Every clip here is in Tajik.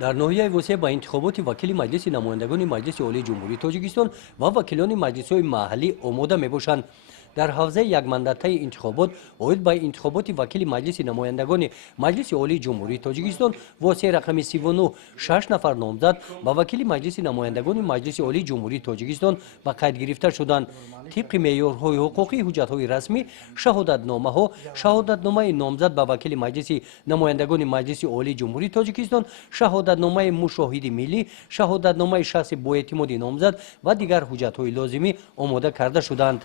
дар ноҳияи восеъ ба интихоботи вакили маҷлиси намояндагони маҷлиси олии ҷумҳурии тоҷикистон ва вакилони маҷлисҳои маҳаллӣ омода мебошанд. дар ҳавзаи якмандатаи интихобот оид ба интихоботи вакили маҷлиси намояндагони маҷлиси олии ҷумҳурии тоҷикистон восеъ рақами 39 6 нафар номзад ба вакили маҷлиси намояндагони маҷлиси олии ҷумҳурии тоҷикистон ба қайд гирифта шуданд. тибқи меъёрҳои ҳуқуқии ҳуҷҷатҳои расмӣ шаҳодатномаҳо шаҳодатномаи номзад ба вакили маҷлиси намояндагони маҷлиси олии ҷумҳурии тоҷикистон шаҳодатномаи мушоҳиди миллӣ шаҳодатномаи шахси боэътимоди номзад ва дигар ҳуҷҷатҳои лозимӣ омода карда шуданд.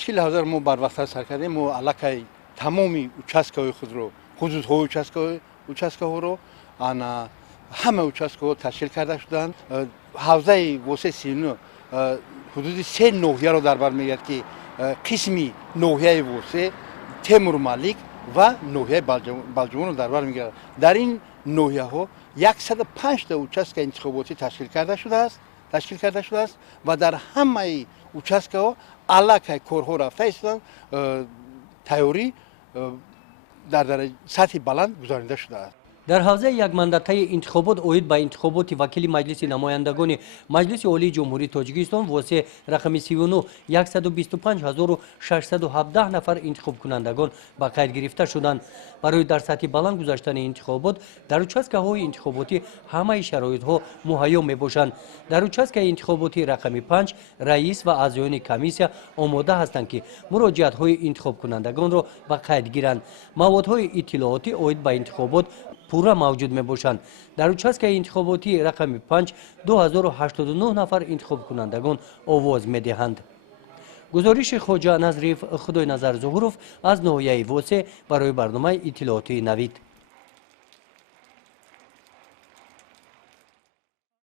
ташкили ҳавзаро мо барвақта сар кардем. мо аллакай тамоми участкаҳои худро ҳудудҳои участкаҳоро ана ҳама участкаҳо ташкил карда шуданд. ҳавзаи восеъ 39 ҳудуди 3 ноҳияро дар бар мегирад ки қисми ноҳияи восеъ темур малик ва ноҳияи балҷумонро дар бар мегирад. дар ин ноҳияҳо 105 та участка интихоботӣ ташкил карда шудааст ва дар ҳамаи участкаҳо аллакай корҳо рафта истоданд. тайёрӣ дар сатҳи баланд гузаронида шудааст. дар ҳавзаи якмандатаи интихобот оид ба интихоботи вакили маҷлиси намояндагони маҷлиси олии ҷумҳурии тоҷикистон восеъ рақами 39 125617 нафар интихобкунандагон ба қайд гирифта шуданд. барои дар сатҳи баланд гузаштани интихобот дар участкаҳои интихоботӣ ҳамаи шароитҳо муҳайё мебошанд. дар участкаи интихоботии рақами 5 раис ва аъзоёни комиссия омода ҳастанд ки муроҷиатҳои интихобкунандагонро ба қайд гиранд. маводҳои иттилоотӣ оид ба интихобот пурра мавҷуд мебошанд. дар участкаи интихоботии рақами 5 2089 нафар интихобкунандагон овоз медиҳанд. гузориши хоҷа назриев, худойназар зуҳуров аз ноҳияи восеъ барои барномаи иттилоотии навид.